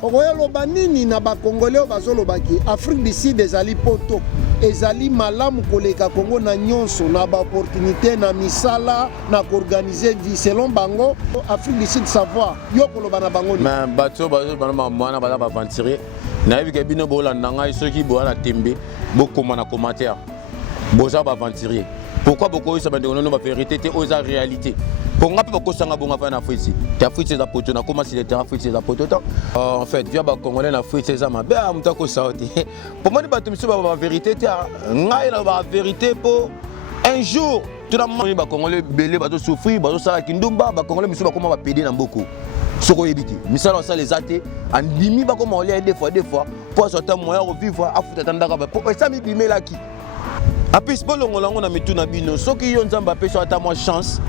Okoyelo banini na ba Congolais bazolobaki Afrique du Sud ezali poto ezali malamu koleka Congo na nyonso na ba opportunité na misala na organiser vie selon bango Afrique du Sud savoir yo koloba na bango mais bato bana mwana bala ba aventurer na yebi ke bino bolanda ngai soki boala tembe bokoma na commentaire boza ba aventurer pourquoi beaucoup ça bande on ba vérité te oza réalité pour nga pe ko sanga bonga fa na Afrique Afrique c'est poto na comment c'est Afrique c'est poto en fait via ba Congolais na Afrique c'est ma ba mutako saote pour moi ba tumso ba vérité te ngai na ba vérité pour un jour tout le monde ba Congolais belé ba to souffrir ba to sala kindumba ba Congolais miso ba comment ba péder na mboko soko yebiti misala ça les athées en limi ba comment on les des fois pour sortir moyen revivre afuta tandaka ba pour ça mi bimela ki apis bolongo lango na mituna bino soki yo nzamba peso ata moi chance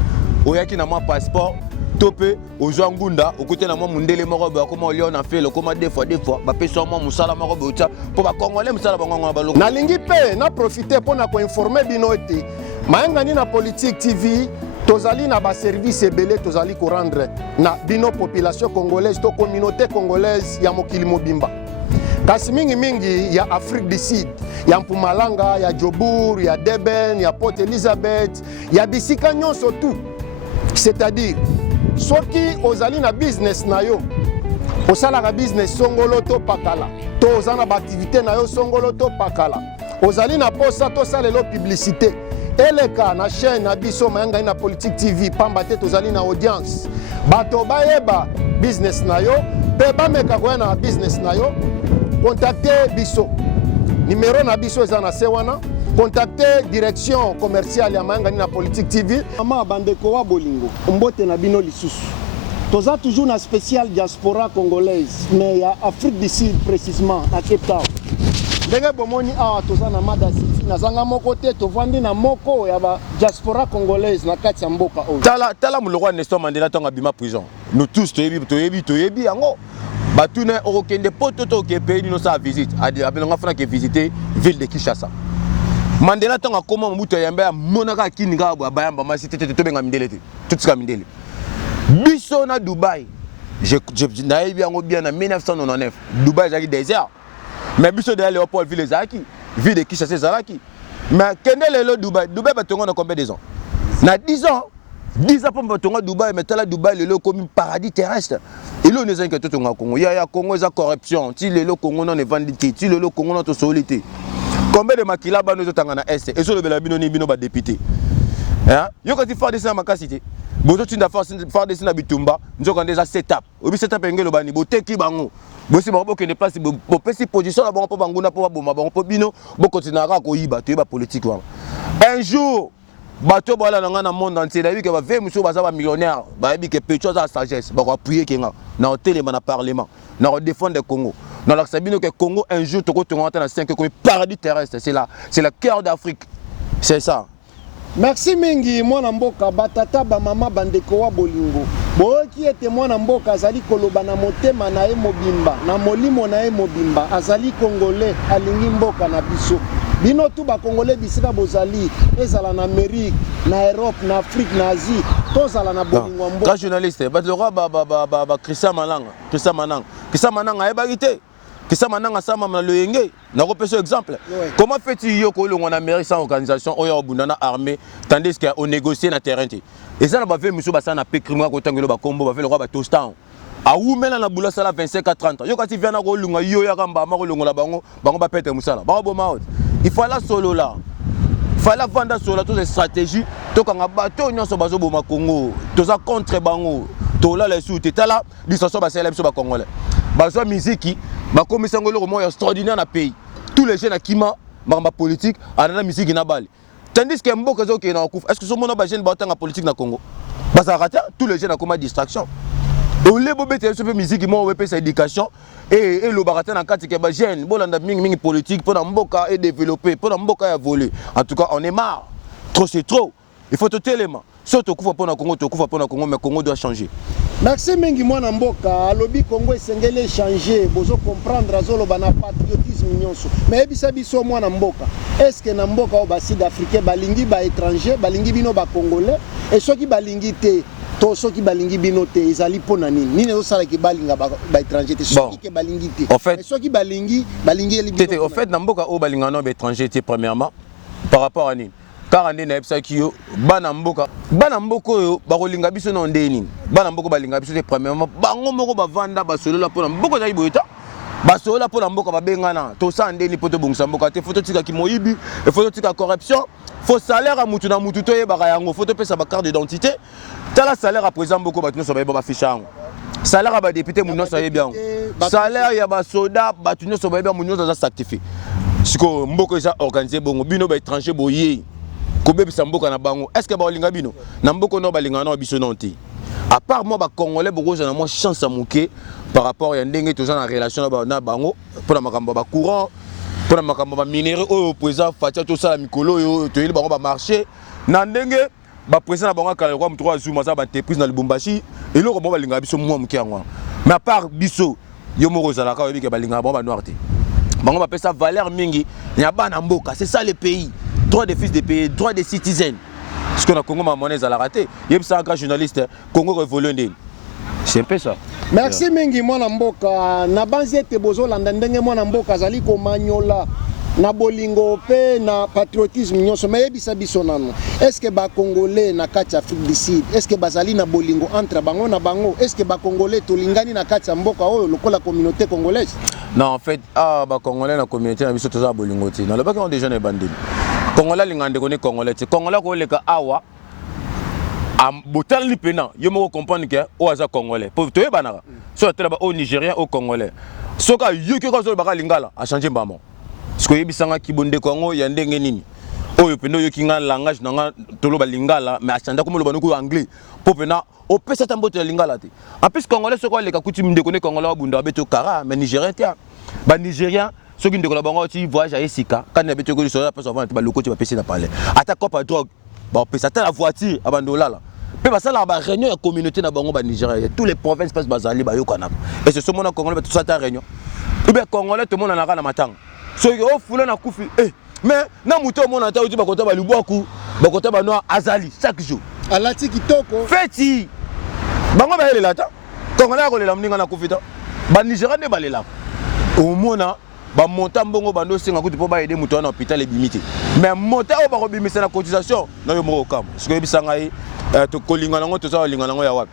oyaki na moi passeport topé ozwa ngunda okote na moi mundele moko ba comment on a fait le comment des fois ba peso moi musala moko botia pour ba Congolais musala bango ba longo nalingi pe na profiter pour na ko informer bino ete mayenga ni na politique TV tozali na ba service ebele tozali ko rendre na bino population congolaise to communauté congolaise ya mokili mobimba kasi mingi ya Afrique du Sud ya Mpumalanga ya Jobour ya Deben ya Port Elizabeth ya bisika nyonso tout c'est-à-dire soki ozali na business na yo osala ka business songolo to pakala to ozana ba activité na yo songolo to pakala ozali na posa to salelo publicité eleka na chaîne na biso mayanga na politique TV pamba te tozali na audience bato bayeba business na yo pe bameka ko na business na yo contactez biso numéro na biso eza na sewana contactez direction commerciale ya mayanga na politique TV mama bandeko wa bolingo mbote na bino lisusu toza toujours na spécial diaspora congolaise mais ya Afrique du Sud précisément à Cape Town ndenge bomoni awa toza na Mada City na zanga moko te tovandi na moko ya ba diaspora congolaise na kati ya mboka oyo tala muloko Nelson Mandela tonga bima prison nous tous toyebi yango batune okende poto to ke pays nous sa visite abelonga fana ke visiter ville de Kinshasa Mandela tonga koma mbuto yamba monaka kininga bayamba masite te benga mindele te tout ça mindele biso na Dubaï je nayebi yango bien na 1999 Dubaï zaki désert mais biso de Léopold ville zaki ville de Kinshasa zaki mais kende lelo Dubaï batonga na combien de ans na 10 ans pour batonga Dubaï mais tala Dubaï lelo comme un paradis terrestre et là on est inquiété tonga Congo ya Congo za corruption ti lelo Congo non vendité ti lelo Congo non to solité combien de makila ba nous tanga na est et so le bela bino ni bino ba député hein yo quand tu fais des na makasité bozo tinda faire des na bitumba nzoka déjà setup obi setup ngelo bani boteki bango bosi ba bokende place bo pesi position na bango po banguna po ba bango po bino bo continuera ko yiba to yiba politique wa un jour bato bola na na monde entier la vie que va ver monsieur baza ba millionnaire ba yebi que petcho za sagesse ba ko appuyer kenga na hôtel na parlement na défendre le Congo dans la sabino que Congo un jour to ko tonga na 5 comme paradis terrestre c'est le cœur d'Afrique c'est ça. Merci mingi mwana mboka batata ba mama bandeko wa bolingo boki ete mwana mboka azali koloba na motema na ye mobimba na molimo na ye mobimba azali congolais alingi mboka na biso bino tu ba congolais bisika bozali ezala na Amérique na Europe na Afrique na Asie tozala na bolingo mboka ka journaliste ba Christian Mananga ebagité Kisa mananga sama na loyenge na repéso exemple comment fait-il yo ko longo na Amérique sans organisation oyo obundana armée tandis que on négocier na terrain et ça na ba ve muso ba sana pe crime ko tangelo ba kombo ba ve le roi ba tostan a oumela na bula sala 25 à 30 yo kati vient na ko lunga yo ya kamba ma ko longo la bango ba pete musala ba bo maot il faut la solo là fala vanda solo toutes les stratégies to kanga bato nyonso bazo boma Congo to za contre bango to la les sous tala distances ba sala biso ba congolais bazo musique ba commission ngolo mo extraordinaire na pays tous les jeunes akima ba politique ana musique na bali tandis que mboka zo ke na kufa est-ce que so mona ba jeune ba tanga politique na Congo ba ça rata tous les jeunes akoma distraction au le bobete so fe musique mo we pesa éducation et le barata na kati ke ba jeune bolanda mingi politique pour na mboka et développer pour na mboka évoluer en tout cas on est marre trop c'est trop il faut tout élément surtout kufa pour na Congo to kufa pour na Congo mais Congo doit changer. Merci mingi mwana mboka alobi Congo esengele changer bozo comprendre azolo bana patriotisme nyonso mais ebisa biso mwana mboka est-ce que na mboka o ba sud africain balingi ba étranger balingi bino ba congolais et soki balingi te to soki balingi bino te ezali pona nini nini osala ki balinga ba étranger te soki ke balingi te en fait soki balingi eli bino en fait na mboka o balinga no ba étranger te premièrement par rapport à nini car ande na epsa ki yo bana mboka yo bakolinga biso na ndeni bana mboka balinga biso te premièrement bango moko bavanda basolola pona mboka za iboyeta basolola pona mboka babengana to sa ndeni poto bongisa mboka te photo tika ki moyibi et photo tika corruption faut salaire à mutu na mutu to yeba yango faut to pesa ba carte d'identité tala salaire à présent beaucoup batu so ba ba ficha salaire à ba député muno so yeba salaire ya ba soda batu no so ba yeba muno za certifié siko mboko eza organisé bongo bino ba étranger boye ko bebisa mboka na bango est-ce que ba olinga bino na mboko no balinga na biso nonti à part moi ba congolais beaucoup na moi chance à mouké par rapport ya ndenge to na relation na bango pour na makambo ba courant pour na makambo ba minéraux au président Fatia to sala mikolo yo to yeli bango ba marché na ndenge ba président bango kala kwa mutwa zuma za ba entreprise na Lubumbashi et loko mo balinga biso moi muké yango mais à part biso yo moko zala ka yebi ke balinga bango ba noir te bango ba pesa valeur mingi ya bana mboka c'est ça le pays droit des fils de pays droit des citoyens ce qu'on a Congo ma monnaie za la raté yeb ça grand journaliste Congo révolutionnaire c'est un peu ça. Merci mingi mwana mboka na banzi ete bozolanda ndenge mwana mboka azali komanyola na bolingo pe na patriotisme nyonso mayebisa biso nano est-ce que ba congolais na kati Afrique du Sud est-ce que bazali na bolingo entre bango na bango est-ce que ba congolais tolingani na kati mboka oyo lokola communauté congolaise? Non en fait ba congolais na communauté na biso toza bolingo ti na le baki on déjà na bandeli congolais lingande kone congolais ti congolais ko leka awa botal pena yo mo comprendre que o aza congolais pour to yebana so tela ba au nigérien au congolais soka yuki ko so baka lingala a changer mbamo siko yebisanga kibonde kongo ya ndenge nini oyo peno yo kinga langage nanga tolo ba lingala mais a changer ko mo lo banoko anglais po pena o pesa tambo to lingala te en plus congolais soko leka coutume de connaître congolais bunda beto kara mais nigérien te ba nigérien soki ndeko la bango ti voyage à Esika quand na beto ko so la personne va ba lokoti ba pesa na parler ata copa drogue ba pesa ta la voiture abandola la pe ba sala ba réunion ya communauté na bango ba Nigeria tous les provinces passe bazali ba yokana et c'est ce monde congolais tout ça ta réunion ou bien congolais tout monde na na matanga so yo fula na kufi mais na muto monde ata uti ba kota ba lubwaku ba kota ba noir azali chaque jour alati kitoko feti bango ba yelela ta congolais ko lela mninga na kufi ta ba Nigeria ne ba lela au mona ba monta mbongo bando singa kuti po ba aider muto na hôpital ebimité mais monta o ba ko bimisa na cotisation na yo moko kam ce que bisanga yi to kolingana ngo to za kolingana ngo ya wapi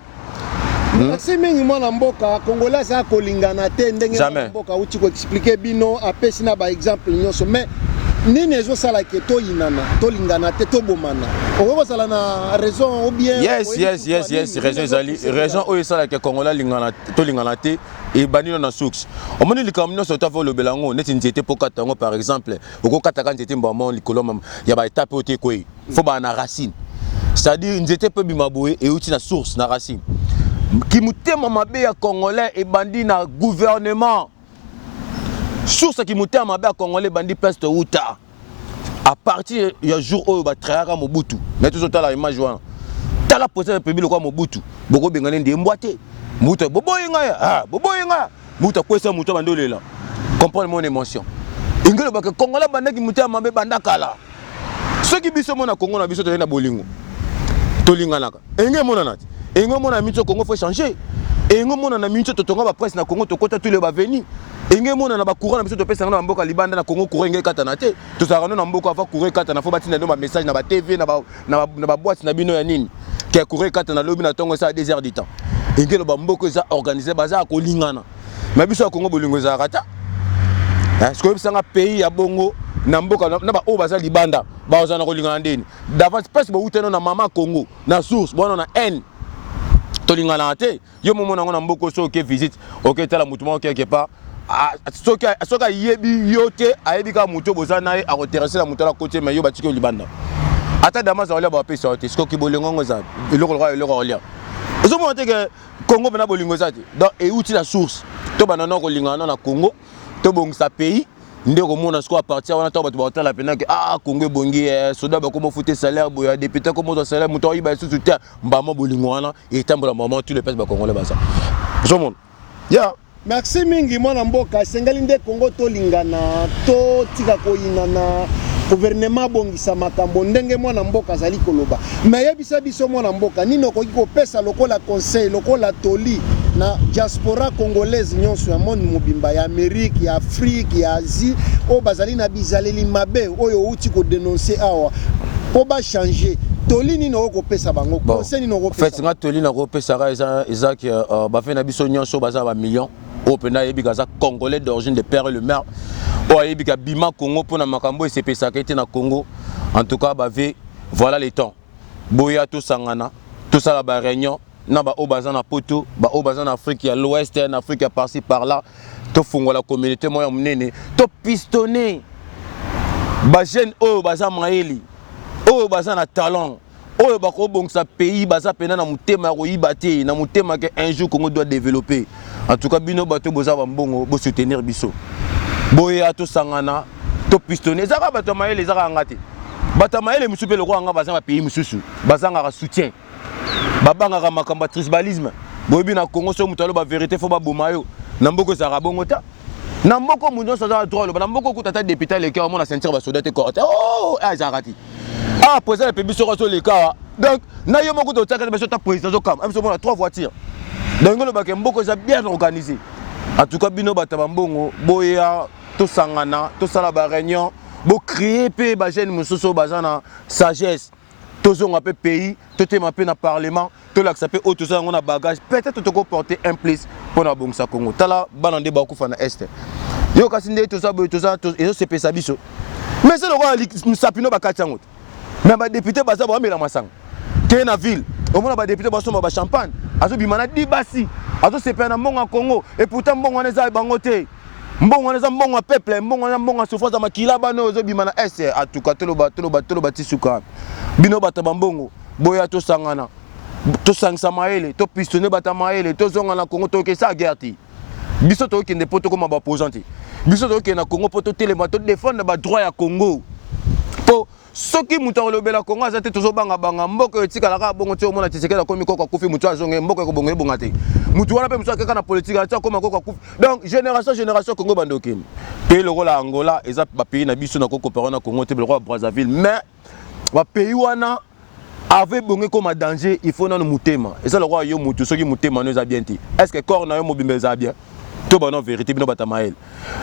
Merci mingi mwana mboka congolais za kolingana te ndenge mboka uti ko expliquer bino apesi na ba exemple nyonso mais nini ezo sala ke to yinana to lingana te to bomana o sala na raison ou bien yes raison ezali raison o sala ke congolais lingana to lingana te et banino na source o moni likamno so ta volo belango neti nzete pokata ngo par exemple oko kataka nzete mbamo likolo ya ba étape o te koyi faut ba na racine c'est-à-dire nzete pe bimaboye et uti na source na racine qui mutema mabe ya congolais et bandi na gouvernement source qui mutema mabe ya congolais bandi place de uta à partir du jour où ba trahaka Mobutu mais tout ça la image wana tala poser public quoi Mobutu boko bengane ndi mbwate Mobutu boboyinga ya boboyinga Mobutu kwesa muto bandolela comprendre mon émotion ingelo ba que congolais bandaki mutema mabe bandakala ceux qui biso mona Congo na biso to na bolingo tolinganaka enge mona nati enge mona mito Congo faut changer enge mona na mito to tonga ba presse na Congo to kota tous les ba venir enge mona na ba courant na biso to pesa na mboka libanda na Congo courant enge kata na te to sara na mboka va courant kata na fo batina no ba message na ba TV na ba boîte na bino ya nini ke courant kata na lobi na tongo ça 2 heures du temps enge lo ba mboko za organiser baza ko lingana mais biso Congo bolingo za kata est-ce que bisanga pays ya bongo na mboka na ba o baza libanda ba ozana ko lingana ndeni d'avance presque ba uteno na mama Congo na source bona na N to lingana te yo momo na ngona mboko so ke visite OK tala mutuma quelque part soka yebi yote ayebi ka muto bozana a reterresser la muto la côté mais yo batiki libanda ata dama za olia ba pesa te sko ki bolingo ngoza eloko olia ozo mo te ke Congo bana bolingo za te donc et outil la source to banana ko lingana na Congo to bongisa pays ndeko mona sko a partir wana to bato ba tala pena ke Congo bongi soda ba komo fouter salaire boya député komo to salaire muto yi ba sous terre mbama bolingo wana et tambola moment tous les pèse ba congolais ba ça ozo mo ya merci mingi mwana mboka sengali nde Congo to lingana to tika ko yinana gouvernement bongisa makambo ndenge mwana mboka azali koloba mais yebisa biso mwana mboka nino koki kopesa lokola conseil lokola toli na diaspora congolaise nyonso ya monde mobimba ya Amérique ya Afrique ya Asie o bazali na bizaleli mabe oyo uti ko dénoncer awa po ba changer toli nino okopesa bango conseil nino okopesa fait nga toli na kopesa eza ki ba fait na biso nyonso baza ba millions o pena yebika za congolais d'origine de père et le mère o yebika bima Congo pona makambo esepesa ka na Congo en tout cas ba ve voilà les temps boya to sangana to sala ba réunion na ba o baza na poto ba o baza na Afrique ya l'ouest en Afrique ya par-ci par là to fungo la communauté moya munene to pistonner ba jeune o baza maeli o baza na talent o ba ko bongsa pays baza pena na mutema ko yibate na mutema que un jour Congo doit développer en tout cas bino bato boza ba mbongo bo soutenir biso boya to sangana to pistonner zaka bato maeli zaka ngati bato maeli musupe loko nga baza ba pays mususu baza nga soutien babanga makamba tribalisme boyebi na Congo so mutalo ba vérité fo ba bomayo na mboko zaka bongota na mboko munyo sa za droit na mboko kutata député le cœur mon sentir ba soldate corte oh azarati ah président le biso so le cas donc na yo moko to tsaka biso ta président zo kam biso mona 3 voitures donc ngolo ba ke mboko za bien organisé en tout cas bino bataba mbongo boya to sangana to sala ba réunion bo créer pe ba jeune mususu bazana sagesse tozonga pe pays totema pe na parlement to l'accepter auto ça on a bagage peut-être to ko porter un plus pour na bongsa Congo tala banande ba kufa na est yo kasi nde to ça et se pesa biso mais c'est le roi sapino ba katango mais ba député baza ba mela masanga ke na ville au moins ba député ba soma ba champagne azo bimana dibasi azo se pena mbongo Congo et pourtant mbongo na za bangote mbongo na za mbongo peuple mbongo na mbongo souffrance makila bano ozo bimana est en tout cas tolo tisuka bino bataba mbongo boya to sangana to sangsa maele to pistonner bata maele to zonga na Congo to ke sa guerre biso to kende poto comme ba opposante biso to ke na Congo poto telema to défendre ba droit ya Congo po soki mutu olobela Congo azate tozo banga mboko etika la ka bongo te omona tisekela komi ko kufi mutu azonge mboko ko bongo ebonga te mutu wana pe mutu akeka na politique ata koma ko kufi donc génération Congo bandokim pays le rôle Angola eza ba pays na biso na ko coopérer na Congo te le roi Brazzaville mais ba pays wana avait bongo comme danger il faut na mutema et ça le roi yo mutu soki mutema no za bien ti est-ce que corps na yo mobimbe za bien to ba non vérité bino batamael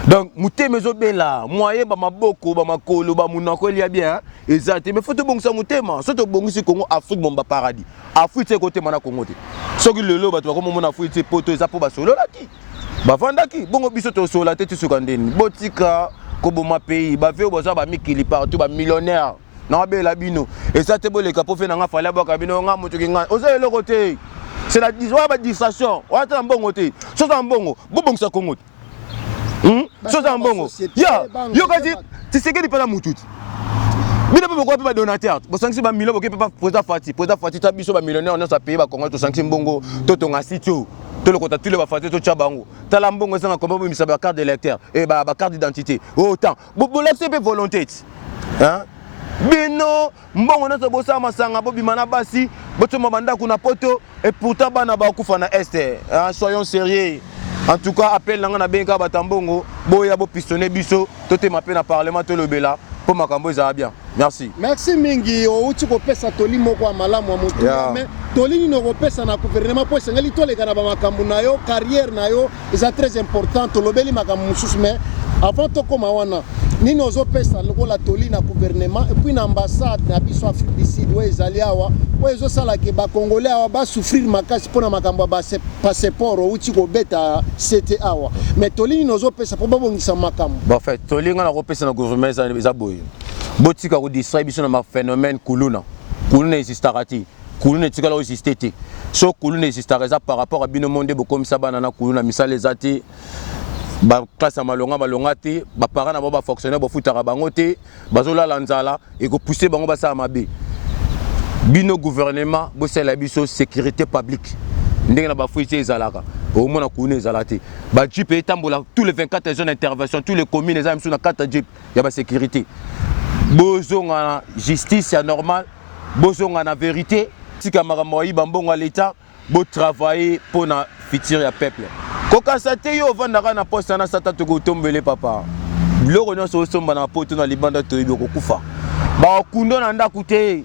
donc mutema zo bela moyen ba maboko ba makolo ba munako elia bien exact mais faut to bongisa mutema so to bongisi Congo Afrique bomba paradis Afrique c'est côté mana Congo te soki lelo ba to ko mona Afrique te poto eza po ba solo laki ba vandaki bongo biso to solo te tisuka ndeni botika ko boma pays ba veo boza ba mikili partout ba millionnaire na bela bino et ça te boleka po fe na nga fala ba ka bino nga mutu kinga oza le côté c'est la distraction on attend mbongo te so za mbongo bobongisa Congo so za mbongo ya yo kazi tisekedi pala mututi bino pe ko pe ba donateur bo sanksi ba million bo ke pa président Fati ta biso ba millionnaire on sa payer ba Congo to sanksi mbongo to tonga sitio to le kota tule ba Fati to chabango tala mbongo sanga kombo bo misa ba carte d'électeur et ba carte d'identité autant bo laisser pe volonté hein bino mbongo na bosa masanga bo bimana basi botoma banda kuna poto et pourtant bana ba kufa na est soyons sérieux en tout cas appel nanga na benka batambongo boya bo pistonner biso totema pe na parlement to lobela pour makambo za bien merci mingi o uti ko pesa toli moko ya malamu wa mutu mais toli ni no ko pesa na gouvernement po sengali to le kana ba makambo na yo carrière na yo est très important to lobeli makambo mususu mais avant to koma wana nini ozopesa lokola toli na gouvernement et puis na ambassade na biso Afrique du Sud oyo ezali awa oyo ezosala ke bakongolais awa basouffrir makasi mpona makambo ya passeport outi kobeta cete awa mais toli nini ozopesa mpo babongisa makambo en fait toli nga na kopesa na gouvernement eza boye botika kodistrai biso na maphénomène kuluna existaka te kuluna etikala existe te so kuluna existaka eza par rapport a bino monde bokomisa bana na kuluna misala eza te ba classe malonga te ba parents na ba fonctionnaire ba futaka bango te bazolala nzala et ko pousser bango ba sa mabe bino gouvernement bo sala biso sécurité publique ndenge na ba fuite ezalaka au moins na kuna ezalate ba jeep etambola tous les 24 zones d'intervention tous les communes ezam sur na 4 jeep ya ba sécurité bozonga na justice ya normal bozonga na vérité tika makambo yi bambongo à l'état bo travailler pour na futur ya peuple kokasa te yo vandaka na poste na sata to ko tombele papa biloko nyonso osomba na poto na libanda toyebi okokufa bakokundo na ndako te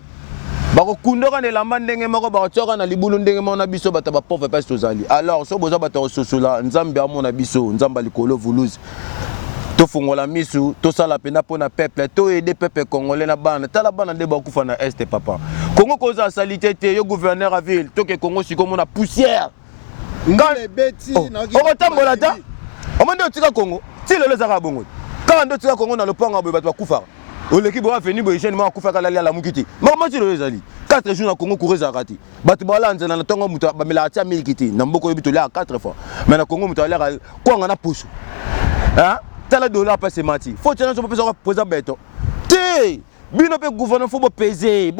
bakokundoka na elamba ndenge moko bakotiaka na libulu ndenge moko na biso bato bapauvre mpasi tozali alors so boza bato kososola nzambe amona biso nzambe likolo vuluzi tofungola misu tosala pena mpona peuple toyede peuple congolais na bana tala bana nde bakufa na este papa Congo koza salite te yo gouverneur à ville toke Congo sikomona poussière okotambola ta omande otika Congo ti lelo ezaka bongo kaka nde otika Congo na lopango boye bato bakufaka oleki boa veni boye jeune moko akufaka lali ala muki te mama ti lelo ezali 4 jours na Congo kouré ezalaka te bato balanzela na ntongo moto bamelaka ti miliki te na mboka oyebi toliaka 4 fois mais na Congo moto aliaka kwanga na pusu tala dollar passe mati faut tena so pesa poza beto te bino pe gouvernement faut peser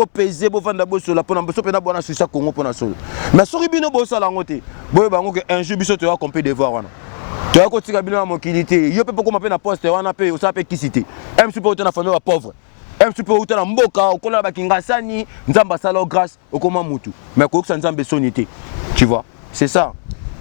bo vanda bo sola pona bo so pena bona susa Congo pona solo mais soki bino bo sala ngote boye bango ke un jour biso to ya compter devoir wana to ya ko tika bino mokili te yo pe poko mape na poste wana pe o sa pe kisite même si pe otana famille ba pauvre même si pe otana mboka okola ba kingasani nzamba sala grâce okoma mutu mais ko nzambe sonité tu vois c'est ça.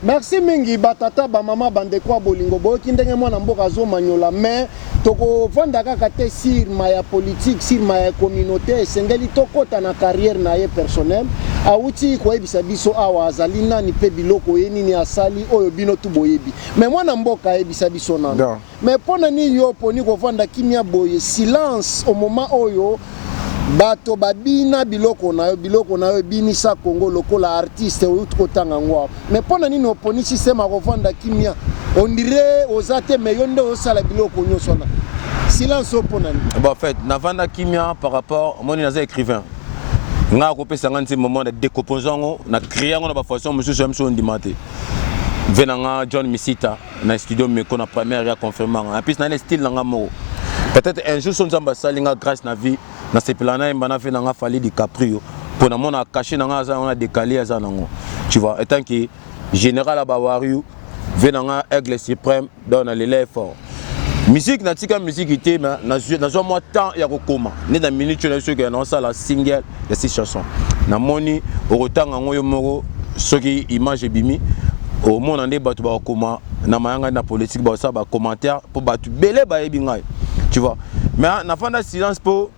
Merci mingi batata ba mama bandeko bolingo boki ndenge mwana mboka zo manyola mais toko vanda kaka te sur ma politique sur ma communauté sengeli tokota na carrière na ye personnel awuti ko yebisa biso awa azali nani pe biloko yeni ni asali oyo bino tu boyebi mais mwana mboka yebisa biso nana mais pona ni yo poni ko vanda kimia boye silence au moment oyo bato babina biloko na yo binisa Congo lokola artiste utokotanga ngwa mais pona nini oponi système akovanda kimia on dirait ozate mais yonde osala biloko nyonso na silence opona ni en fait navanda kimia par rapport moi naza écrivain nga ko pesa ngandi moment de décomposant na créer na ba façon monsieur j'aime so ndimate venanga John Misita na studio me kona première ya confirmant en plus na style nga mo peut-être un jour son nzamba salinga grâce na vie na sepelana mbana fe nanga fali di caprio pour na mona caché nanga za on a décalé za nango tu vois étant que général abawariu venanga aigle suprême dans l'élève fort musique na tika musique ité mais na zo moi temps ya kokoma ni na minute na ceux que na ça la single de ces chansons na moni orotanga ngoyo moko soki image bimi au monde ande batu ba kokoma na mayanga na politique ba ça ba commentaire pour batu belé ba yebi ngai tu vois mais na fanda silence pour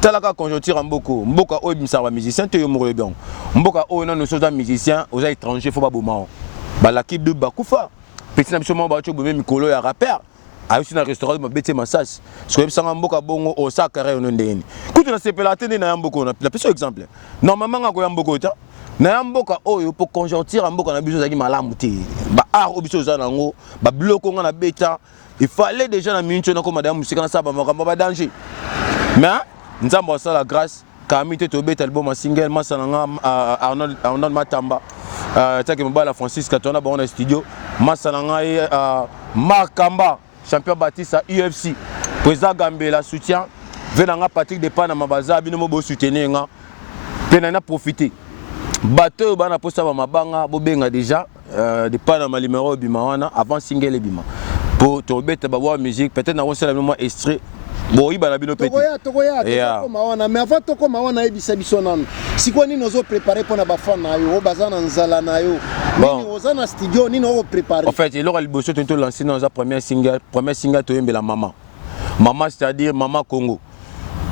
talaka conjoncture mboko mboka oyo bimisa ba musicien te yo moko bien mboka oyo na noso za musicien aux étrangers faut ba boma ba l'équipe de bakufa petit na biso mo ba cho bomé mikolo ya rappeur ayusi na restaurant ma bete massage parce que bisanga mboka bongo o sakare ono ndeni kutu na sepela tene na mboko na peso exemple normalement ngako ya mboko ta na mboka oyo pour conjoncture mboka na biso zaki malamu te ba art obiso za nango ba bloko nga na beta il fallait déjà na minute na ko madame musika na saba makambo ba danger mais nzambo asala grâce kamite to beta album single masananga Arnold Matamba take mbala Francis Katona ba on studio masananga Mark Kamba champion Baptiste à UFC président Gambela soutien venanga Patrick de Panama baza bino mo bo soutenir nga pena na profiter bateau bana posta ba mabanga bo benga déjà de Panama numéro bimawana avant single bima pour to beta ba wa musique peut-être na on sala moment extrait bon il bana bino petit tokoya mawana mais avant toko mawana ebisa biso nanu siko nini ozo préparer pour na ba fan na yo bazana nzala na yo nini ozana studio nini o préparer en fait il aura le bosso to lancer dans sa première single to yembela maman c'est-à-dire maman Congo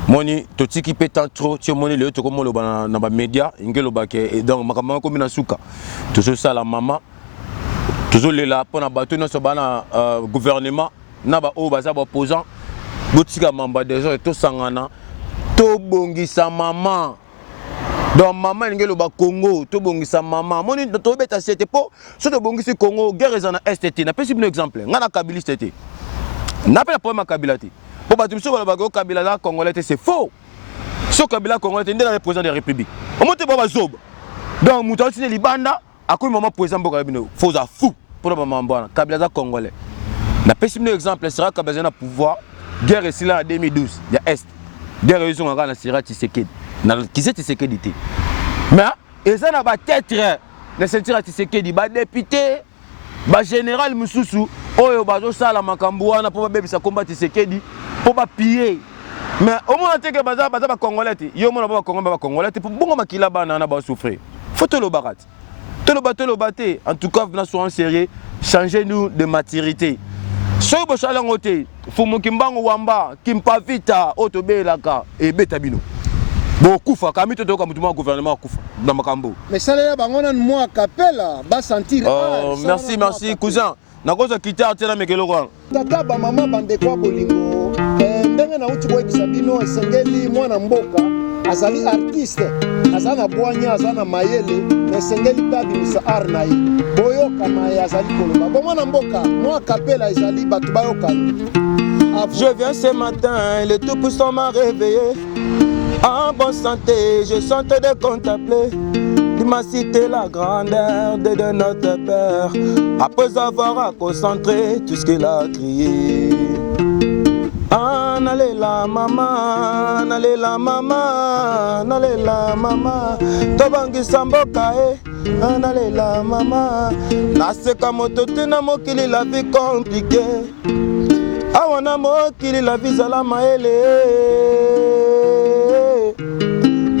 moni to tiki pétant trop tu moni le to comme le na ba média ngelo ba ke donc makamama ko mina suka to so sala maman toujours là pour na bateau no so bana gouvernement na ba o baza ba opposant botika mamba déjà to sangana to bongisa maman donc maman ngelo ba Congo to bongisa maman moni to beta c'était po so to bongisi Congo guerre za na STT na pesi un exemple ngana kabila STT na pas problème kabila ti po ba tumso ba go kabila la congolais c'est faux so kabila congolais ndena le président de la république o monte ba zoba donc muto tine libanda akoy maman président boka bino faux à fou pour ba mambana kabila za congolais na pesi un exemple sera kabila na pouvoir guerre ici là en 2012 il y a est guerre ils ont na Sira Tshisekedi na qui c'est Tshisekedi té mais et ça na ba tête na Sira Tshisekedi ba député ba général mususu oyo bazo sala makambo wana po ba bebisa combat Tshisekedi po ba piller mais au moins te que baza ba congolais yo mona ba congolais pour bongo makila bana na ba souffrir faut te le barat te le bater en tout cas na soyons sérieux changez nous de maturité soki bosalango te fumu kimbango wamba kimpavita oyo tobelaka ebeta bino bokufa kami totoyoka motu mwa gouvernement akufa na makambo mais salela bango nanu mwa kapela basentir merci cousin nakoza kita tena mekeloko wana tata bamama bandeko ya bolingo ndenge nauti koyebisa bino esengeli mwana mboka azali artiste aza na bwanya aza na mayele esengeli mpe abimisa art na ye boyokana ye azali koloba bo mwana mboka mwa kapela ezali bato bayokani. Je viens ce matin, le Tout-Puissant m'a réveillé. En bonne santé, je sentais de contempler l'immensité, la grandeur de notre Père. Après avoir concentré tout ce qu'il a crié. Nale la mama, nale la mama, nale la mama. Tobangi samboka nale la mama. Naseka motote na mokili la vie compliquée. Awana mokili la vie zala maele.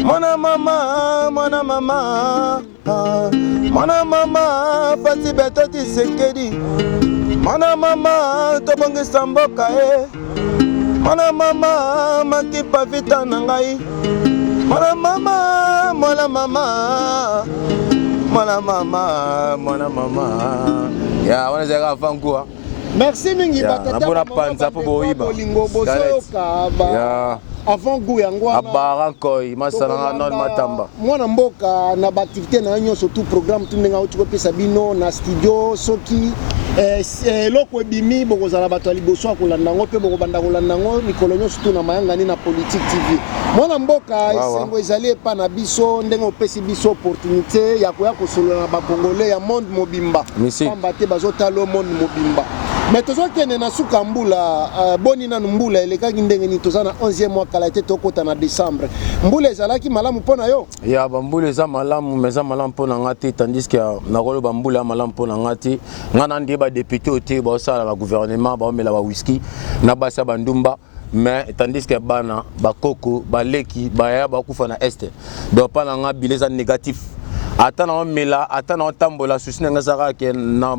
Mwana mama, mwana mama, mwana mama, fati beto tisekedi. Mwana mama, tobongisa mboka mwana mama, makipa vita na ngai. Mwana mama, mwana mama, mwana mama, mwana mama. Ya wana zeka fangua. Merci mingi batata mama panza po boyiba. Bolingo bozoyoka ba. Avant goût yango wana abarankoy masana non matamba mwana mboka na activité na nyo surtout programme tout ndenga uti kopesa bino na studio soki loko ebimi bokozala bato ya liboso akolanda ngo mpe bokobanda kolanda ngo mikolo nyonso tu na mayanga ni na Politique TV mwana mboka esengo ezali epa na biso ndenge opesi biso opportunité ya koya kosolola na bakongole ya monde mobimba pamba te bazotala monde mobimba mais tozokende na suka mbula boni nanu mbula elekaki ndenge ni toza na 11e mois kala te tokota na décembre mbula ezalaki malamu mpona yo ya bambula eza malamu mais eza malamu mpona nga te tandis que nakoloba mbula ya malamu mpona nga te nga na ndiye badepute oyo te baosala bagouvernement baomela bawhiski na basi ya bandumba mais tandis que bana bakoko baleki baya bakufa na este donc mpa na nga bile eza négatif ata na omela ata na otambola susi nanga ezaka ke na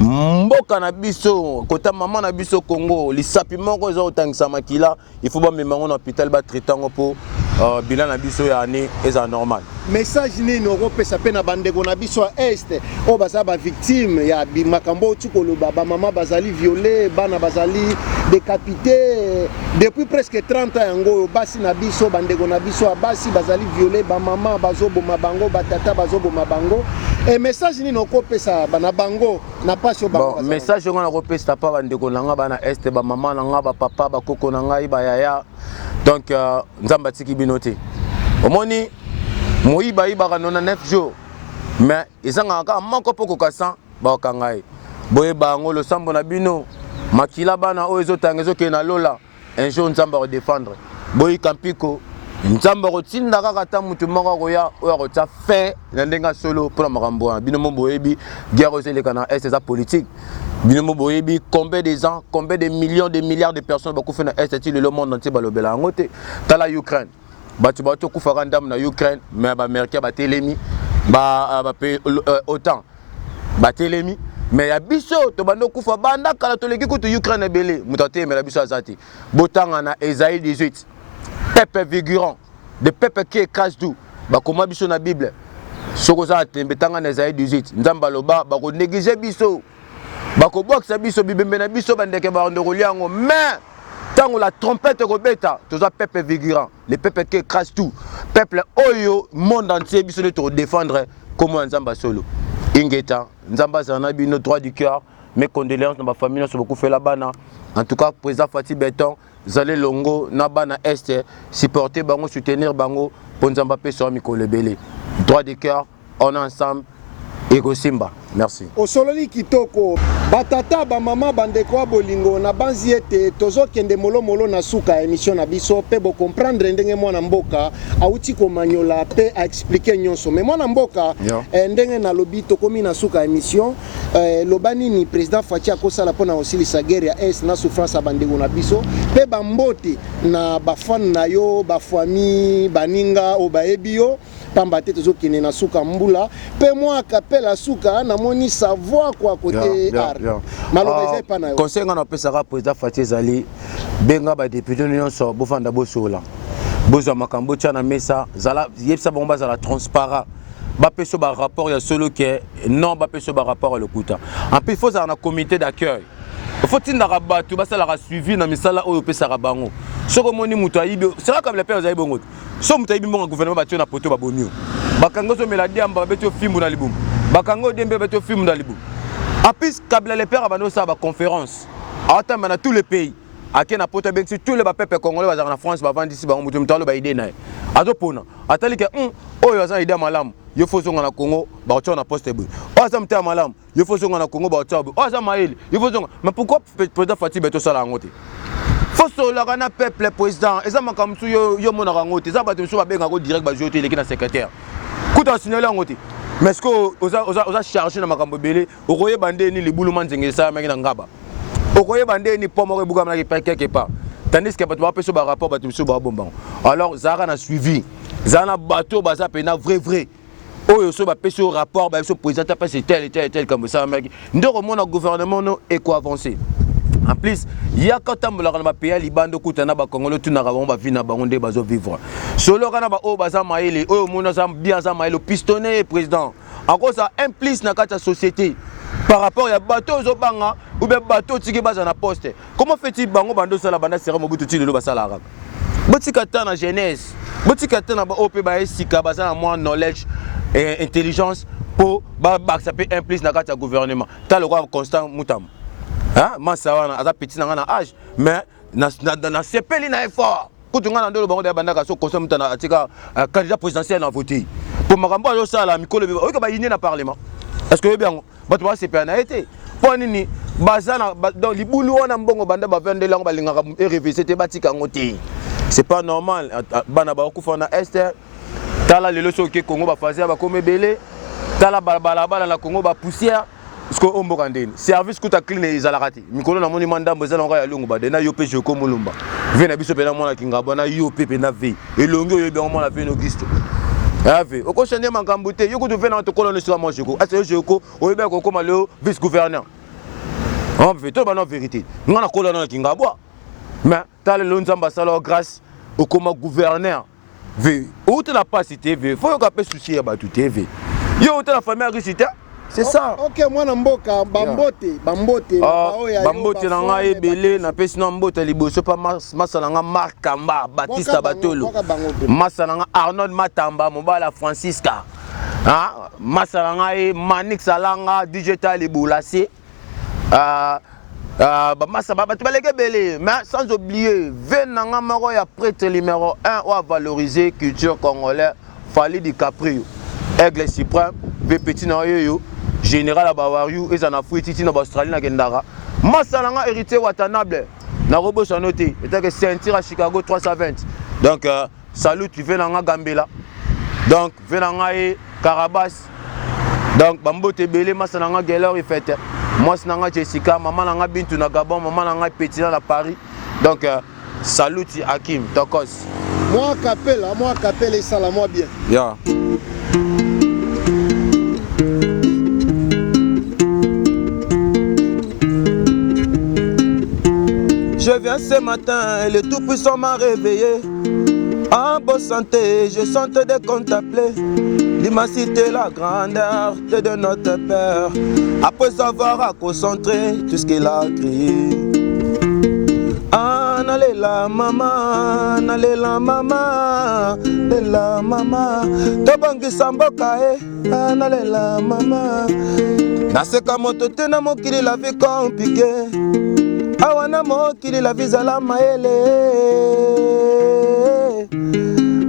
mboka na biso kota mama na biso Congo lisapi moko eza otangisa makila il faut bamema ngo na hôpital batraite yango mpo bilan na biso ya ane eza normal message nini okopesa mpe na bandeko na biso ya este oyo baza bavictime ya makambo oti koloba bamama bazali violé bana bazali décapité depuis presque 30 ans yango oyo basi na biso bandeko na biso ya basi bazali violé bamama bazoboma bango batata bazoboma bango e message nini okopesa na bango na pasi bon message ngo nakopesa pa bandeko na nga bana este bamama na nga bapapa bakoko na ngai bayaya donc nzambe atiki bino te omoni moyiba yibaka 99 jours mais ezangaka kaka moko mpo kokasa bakokanga ye boyeba yango losambo na bino makila bana oyo ezotanga ezokende na lola un jour nzambe akodefendre boyika mpiko nzambe akotinda kaka ta mutu moko akoya oyo akotia fin na ndenge solo mpona makambo wana bino mo boyebi guerre oyo ezeleka na est eza politique bino mo boyebi combien de gens combien de millions de milliards de personnes bakufa na est ti le monde entier balobela yango te tala Ukraine bato batokufaka ndambo na Ukraine mais baaméricain batelemi bape autant batelemi mais ya biso tobanda okufa banda kala toleki kutu Ukraine ebele moto atemela biso aza te botanga na Esaïe 18 peuple vigorant de peuple qui écrase tout bakoma biso na Bible soko oza tembe tanga na Esaïe 18 nzambe aloba bakonéglige biso bakobwakisa biso bibembe na biso bandeke barondokolia yango mais tango la trompette robeta toza peuple vigorant le peuple qui écrase tout peuple oyo monde entier biso de te défendre comme un nzamba solo ingeta nzamba zana bino droit du cœur mes condoléances na ba famille so beaucoup fait la bana en tout cas président Fati Beton zale longo na bana est supporter bango soutenir bango pour nzamba pe so mikolo belé droit du cœur on est ensemble Ego Simba, merci. Osololi kitoko, batata bamama bandeko ya bolingo na banzi ete tozokende molomolo na suka émission na biso pe bo comprendre ndenge mwana mboka auti komanyola pe a expliquer nyonso mais mwana mboka ndenge na lobi tokomi na suka émission lobani ni président Fati akosala pona osilisa guerre ya est na souffrance bandeko na biso pe bambote na bafan na yo bafami baninga o baebi yo pamba te tozokende na suka mbula pe moi kapela suka na namoni sa voix quoi côté art maloba pas na conseil ngana pesaka président Fatia Zali benga ba député nyonso bofanda bosola bozwa makambo tia na mesa zala yebisa bomba zala transparent bapeso ba rapport ya solo que non bapeso ba rapport le kuta en plus il faut un comité d'accueil il faut tindaka bato basala suivi na misala oyo pesaka bango soko moni muto ayibi sera comme les pères ayibi bongo so muto ayibi bongo gouvernement batio na poto babonio bakango so meladi amba beto filmu na libumu bakango dembe beto filmu na libumu en plus kabla les pères abano sa ba conférence atamba na tous les pays ake na poto bengi tous les peuples congolais bazaka na France bavandi ici bango muto mutalo ba idée na azopona atali ke oyo aza idée malamu yo faut zonga na Congo ba otio na poste bu oza mta malamu yo faut zonga na Congo ba otio bu oza maeli yo faut zonga mais pourquoi président Fatia beto sala ngote faut solo kana peuple président eza makamsu yo mona ngote eza bato so ba benga ko direct ba jote leki na secrétaire kuta signaler ngote mais est-ce que oza chargé na makambo belé okoye bande ni libulu manzenge sa maki na ngaba okoye bande ni pomo ko buka na quelque part tandis que bato ba peso ba rapport bato so ba bomba alors zara na suivi zana bato baza pena vrai oyo so ba peso rapport ba so président pas c'est tel comme ça maki ndoko mona gouvernement no éco avancé en plus il y a quand on a pays libando kutana ba Congolais tout na ba vie na bango nde bazo vivre solo kana ba o baza maele oyo mona za bien za maele pistonné président encore ça implique na kata société par rapport à bateau zo banga ou bien bateau tiki baza na poste comment fait-il bango bando sala banda sera mobutu ti lelo basala raka botika ta na jeunesse botika ta na ba op ba esika baza na moins knowledge et intelligence pour ba ça peut implique na kata gouvernement ta le roi Constant Mutam ah masa wana aza petit na ngana âge mais na sepeli na effort kutu ngana ndolo bango de bandaka so Constant Mutam atika candidat présidentiel na voter pour makambo azo sala mikolo oyo ka ba yine na parlement est-ce que bien bato ba sepeli na été pour nini bazana dans libulu wana mbongo banda ba vendre lango balingaka RVCT batika ngote c'est pas normal bana ba kufa na Esther tala lelo so ke Congo ba fazer ba comme belé tala balabala na Congo ba poussière ce que on bokandeni service kuta clean ezalakati mikolo na moni mandambo ezala nga ya lungu ba dena yo pe je ko mulumba vena biso pena mona kingabo na yo pe pena ve elongi yo be mona ve no gisto ave oko changer makambo te yo kutu vena to kolone sur moi jeko ase yo jeko o be ko koma le vice gouverneur en fait to ba na vérité ngana kolone na kingabo mais tala le nzamba sala grâce au koma gouverneur ve ou te la pas cité ve faut ka pe souci ba tout TV yo te la famille récité c'est ça. OK, moi na mboka bambote bambote na nga ebele na pesi na mbote liboso pa masala nga Markamba Baptiste Batolo masala nga Arnold Matamba mobala Francisca ah masala nga Manik Salanga digital libulasi ba masaba ba baleke belé mais sans oublier venanga moko ya prêtre numéro 1 ou à valoriser culture congolaise Fally Di Caprio Aigle Suprême ve petit na yo général Abawariou et en Afrique titi na Australie na Gendara masalanga héritier Watanabe na robo sanoté était que ceinture à Chicago 320 donc salut tu viens na Gambela donc venanga e Carabas donc bambote belé masalanga Geller et fête moi nanga Jessica maman nanga Bintu na Gabon maman nanga Petit na Paris donc salut Hakim Tokos moi Capella et ça moi bien yeah. Je viens ce matin et le Tout-Puissant m'a réveillé. En bonne santé, je sentais de contempler l'immensité, la grandeur de notre Père. Après avoir concentré tout ce qu'il a créé. Nalela mama, nalela mama, nalela mama. Tobangi samboka nalela mama. Naseka moto te na mokili la vie compliquée. Awana mokili la vie zala maele.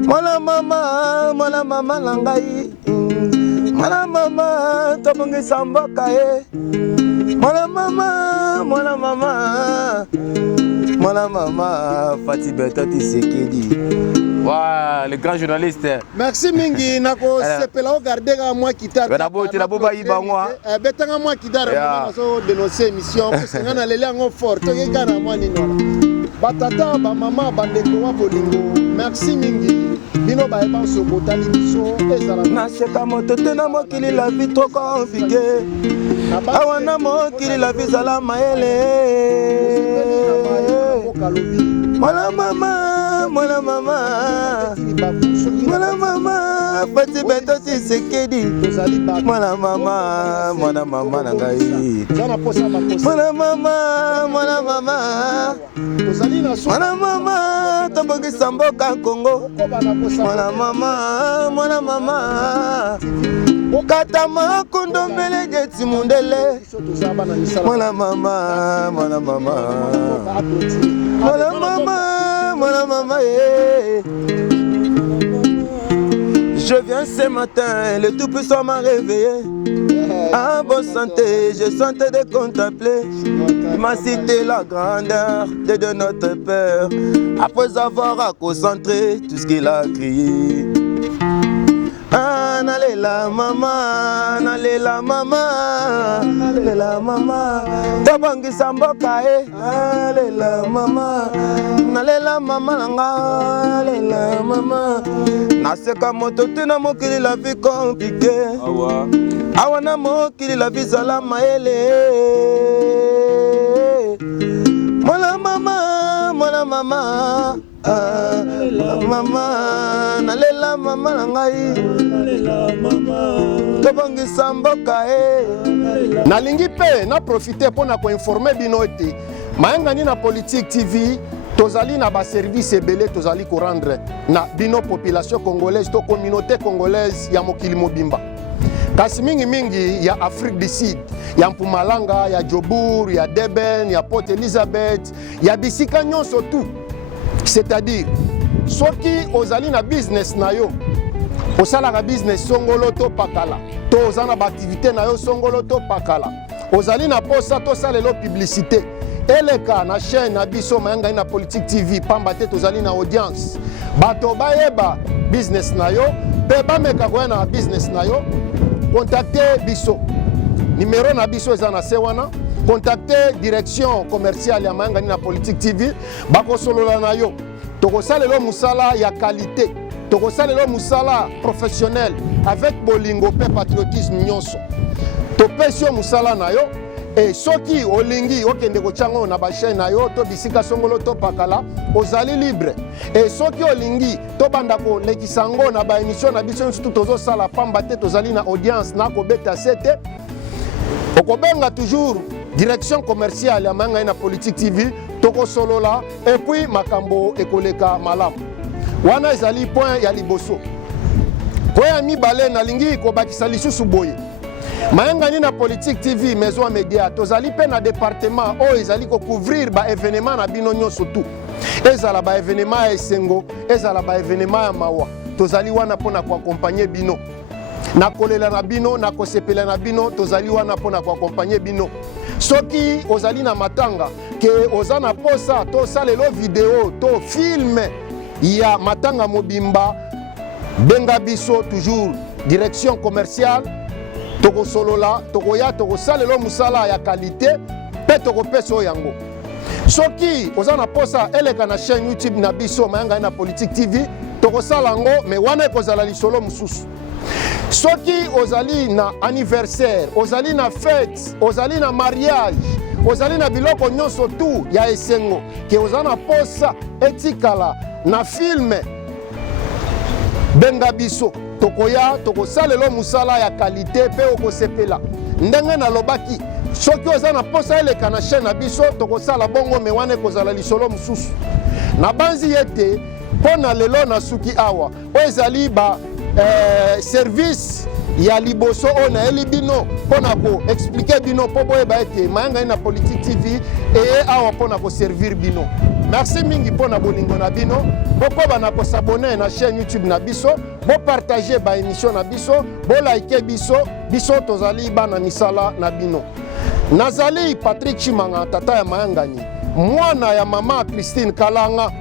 Mwana mama langai. Mwana mama tobangi samboka Mwana mama Fatia Bertha Tshisekedi. Waouh, le grand journaliste. Merci mingi nako sepela o garder ka moi kitara. Bena boti na boba iba moi. Betanga moi kitara so dénoncer émission parce que ngana lele ngo fort to yeka na moi ni nona. Batata ba mama bandeko wa bolingo. Merci mingi. bino bayeba sokotali biso ezala naseka moto te na mokili la vie trop compliqué awa na mokili la vie zala mayele mwana mama mwana mama mwana mama pati beto tisekedi mwana mama na ngai mwana mama mwana mama tobongisa mboka Kongo mwana mama kata makundo mbele geti mundele mwana mama Je viens ce matin, le Tout-Puissant m'a réveillé. En bonne santé, je sentais de contempler. Il m'a cité la grandeur de notre Père. Après avoir concentré tout ce qu'il a crié. Nalela mama, nalela mama, tabangisa mboka nalela mama nanga, nalela mama. Naseka moto te na mokili la vie compliqué. Awa na mokili la vie zala mayele. Mwana mama, mama, nalela mama nangai, tobongisa mboka nalingi pe na profiter pona ko informer bino ete mayangani na Politique TV tozali na ba service ebele tozali ko rendre na bino population congolaise to communauté congolaise ya mokili mobimba. Kasi mingi ya Afrique du Sud, ya Mpumalanga, ya Jobour, ya Deben, ya Port Elizabeth, ya bisika nyonso tout. C'est-à-dire soki ozali na business na yo osala ka business songolo to pakala to ozana ba activité na yo songolo to pakala ozali na posa to salelo publicité eleka na chaîne na biso mayanga na Politique TV pamba te tozali na audience bato bayeba business na yo pe bameka koya na business na yo contactez biso numéro na biso eza na se wana contactez direction commerciale ya mayanga na Politique TV bakosolola na yo tokosalelo musala ya qualité tokosalelo musala professionnel avec bolingo pe patriotisme nyonso topesi yo musala na yo et soki olingi okende kochango na ba chaîne na yo to bisika songolo to pakala ozali libre et soki olingi to banda ko lekisango na ba émission na biso surtout tozo sala pamba te tozali na audience na ko beta sete okobenga toujours direction commerciale ya manga na Politique TV toko solola et puis makambo ekoleka malamu wana ezali point ya liboso koya mibale na lingi ko bakisa lisusu boye mayanga na Politique TV maison média tozali pe na département o ezali ko couvrir ba événement na bino nyonso tout ezala ba événement ya esengo ezala ba événement ya mawa tozali wana pona ko accompagner bino na kolela na bino na kosepela na bino tozali wana pona ko accompagner bino soki ozali na matanga ke ozana posa to salelo vidéo to film ya matanga mobimba benga biso toujours direction commerciale toko solola toko ya toko salelo musala ya qualité pe toko peso yango soki ozana posa eleka na chaîne YouTube na biso mayanga na Politique TV toko salango me wana kozala lisolo mususu soki ozali na anniversaire ozali na fête ozali na mariage ozali na biloko nyonso tout ya esengo ke ozana posa etikala na filme benga biso tokoya tokosalelo musala ya qualité pe okosepela ndenge na lobaki soki ozana posa eleka na chaîne na biso tokosala bongo me wana kozala lisolo mususu na banzi yete pona lelo na suki awa o ezali ba service ya liboso ona elibino pona ko expliquer bino po boyeba ete mayanga na Politique TV et awa pona ko servir bino. Merci mingi pona bolingo na bino bokoba na ko s'abonner na chaîne YouTube na biso bo partager ba émission na biso bo like biso tozali bana misala na bino. Nazali Patrick Chimanga tata ya mayangani mwana ya mama Christine Kalanga